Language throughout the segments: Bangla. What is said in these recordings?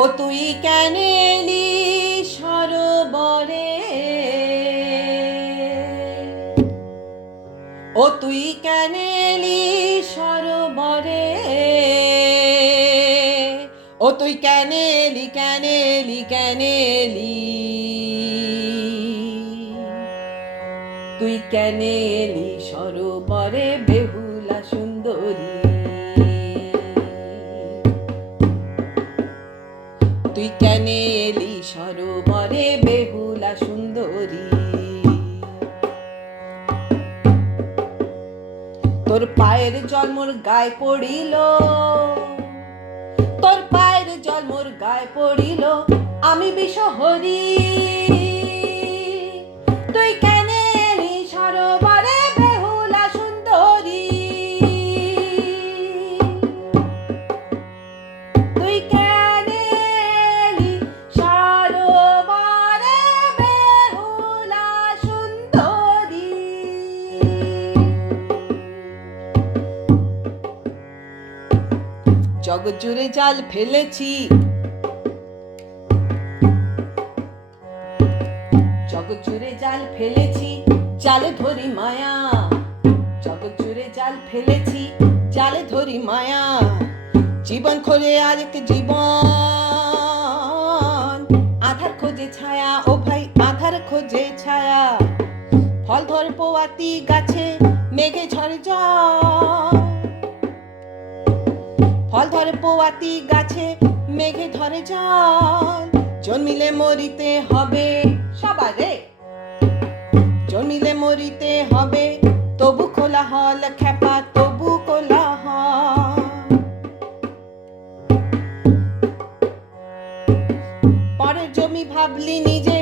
ও তুই কেন এলি সরোবরে, ও তুই কেন এলি সরোবরে, ও তুই কেন এলি কেন এলি কেন এলি, তুই কেন এলি সরোবরে বেহুলা সুন্দরী, তুই কেন এলি সরোবরে বেহুলা সুন্দরী। তোর পায়ের জল মোর গায়ে পড়িল, তোর পায়ের জল মোর গায়ে পড়িল, আমি বিষহরি, তুই কেন এলি সরোবরে বেহুলা সুন্দরী, তুই কেন এলি সরোবরে বেহুলা সুন্দরী। জগৎ জুড়ে জাল ফেলেছি, জগৎ জুড়ে জাল ফেলেছি, জালে ধরি মায়া, জগৎ জুড়ে জাল ফেলেছি, জালে ধরি মায়া, জীবন খোঁজে আরেক জীবন, আধার খোঁজে ছায়া, ও ভাই আধার খোঁজে ছায়া, ফল ধর পোয়াতি গাছে মেঘে ঝরে জল, ফল ধরে পোয়াতি গাছে মেঘে ধরে জল, জন্মিলে মরিতে হবে সবারে, জন্মিলে মরিতে হবে, তবু খোলা হল খেপা, তবু খোলা হল, পরের জমি ভাবলি নিজে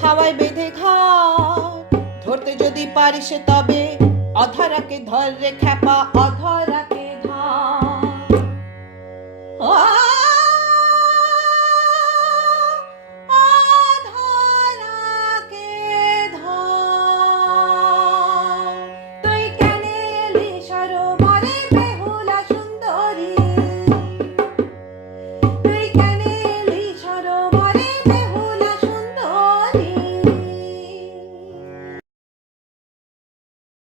হাওয়ায় বেঁধে ঘর, ধরতে যদি পারিস তবে অধরাকে ধর রে খেপা, অধরাকে ধর, অধরাকে ধর, তুই কেন এলি সরোবরে